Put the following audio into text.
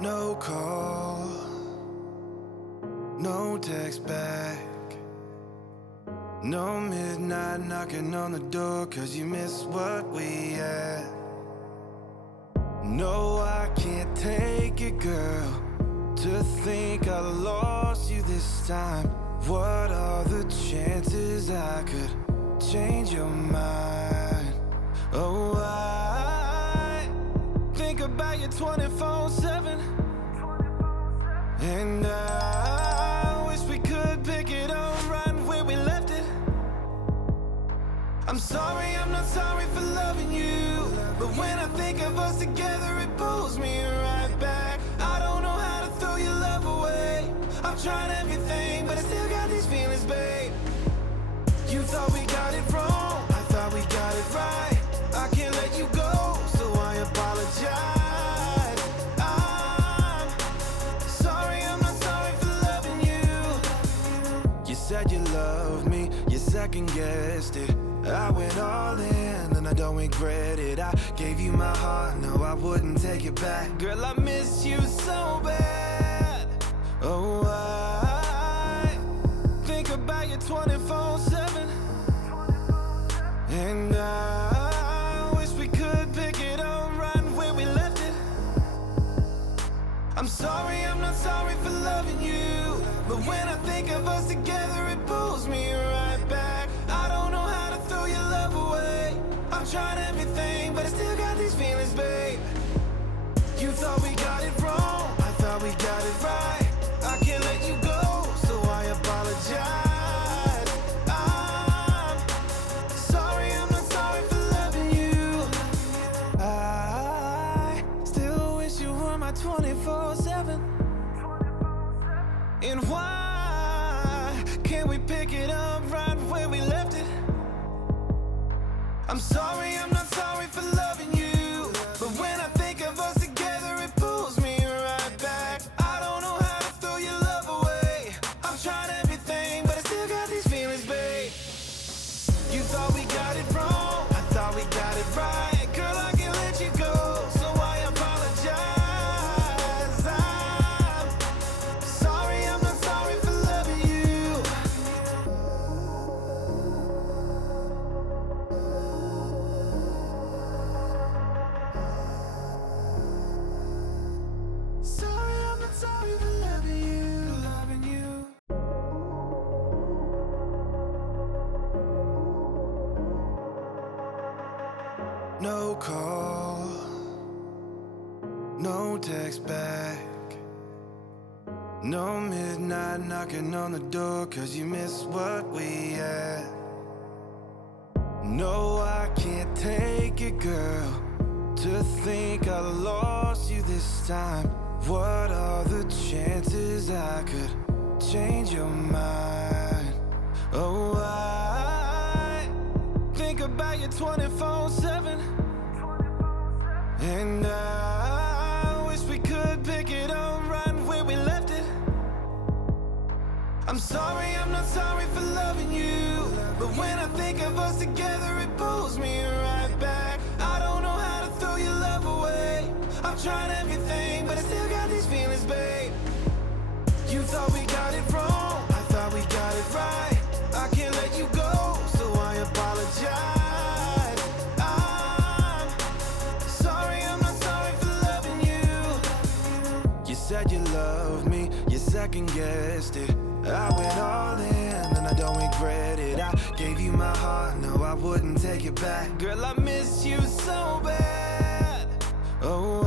No call, no text back, no midnight knocking on the door 'cause you missed what we had. No, I can't take it, girl, to think I lost you this time. What are the chances I could change your mind? Oh, I think about you 24/7, and I wish we could pick it up right where we left it. I'm sorry, I'm not sorry for loving you, but when I think of us together, it pulls me right back. I don't know how to throw your love away. I've tried everything, but I still got these feelings, babe. You thought we got it wrong, I thought we got it right. I can't let you go, so I apologize. I'm sorry, I'm not sorry for loving you. You said you loved me, you second-guessed it. I went all in and I don't regret it. I gave you my heart, no, I wouldn't take it back. Girl, I miss you so bad. Oh, I think about you 24/7, and I wish we could pick it up right where we left it. I'm sorry, I'm not sorry for loving you, but when I think of us together, it pulls me right back. I don't know how to throw your love away. I've tried everything, but I still got these feelings, babe. You thought we got it wrong, I thought we got it right. I can't let you go, so I apologize. I'm sorry, I'm not sorry for loving you. I still wish you were my 24/7. And why can't we pick it up right where we left it? I'm sorry, I'm not sorry for loving you, but when I think of us together, it pulls me right back. I don't know how to throw your love away. I've tried everything, but I still got these feelings, babe. You thought we got it wrong, I thought we got it right. Girl, I can't let you go, so I apologize. I'm sorry, I'm not sorry for loving you. Sorry, I'm not sorry for loving you, loving you. No call, no text back, no midnight knocking on the door 'cause you missed what we had. No, I can't take it, girl, to think I lost you this time. What are the chances I could change your mind? Oh, I think about you 24/7, and I wish we could pick it up right where we left it. I'm sorry, I'm not sorry for loving you, but when I think of us together, it pulls me right back. I don't know how to throw your love away. I've tried everything, but I still got these feelings, babe. You thought we got it wrong, I thought we got it right. I can't let you go, so I apologize. I'm sorry, I'm not sorry for loving you. You said you loved me, you second-guessed it. I went all in and I don't regret it. I gave you my heart, no, I wouldn't take it back. Girl, I miss you so bad. Oh,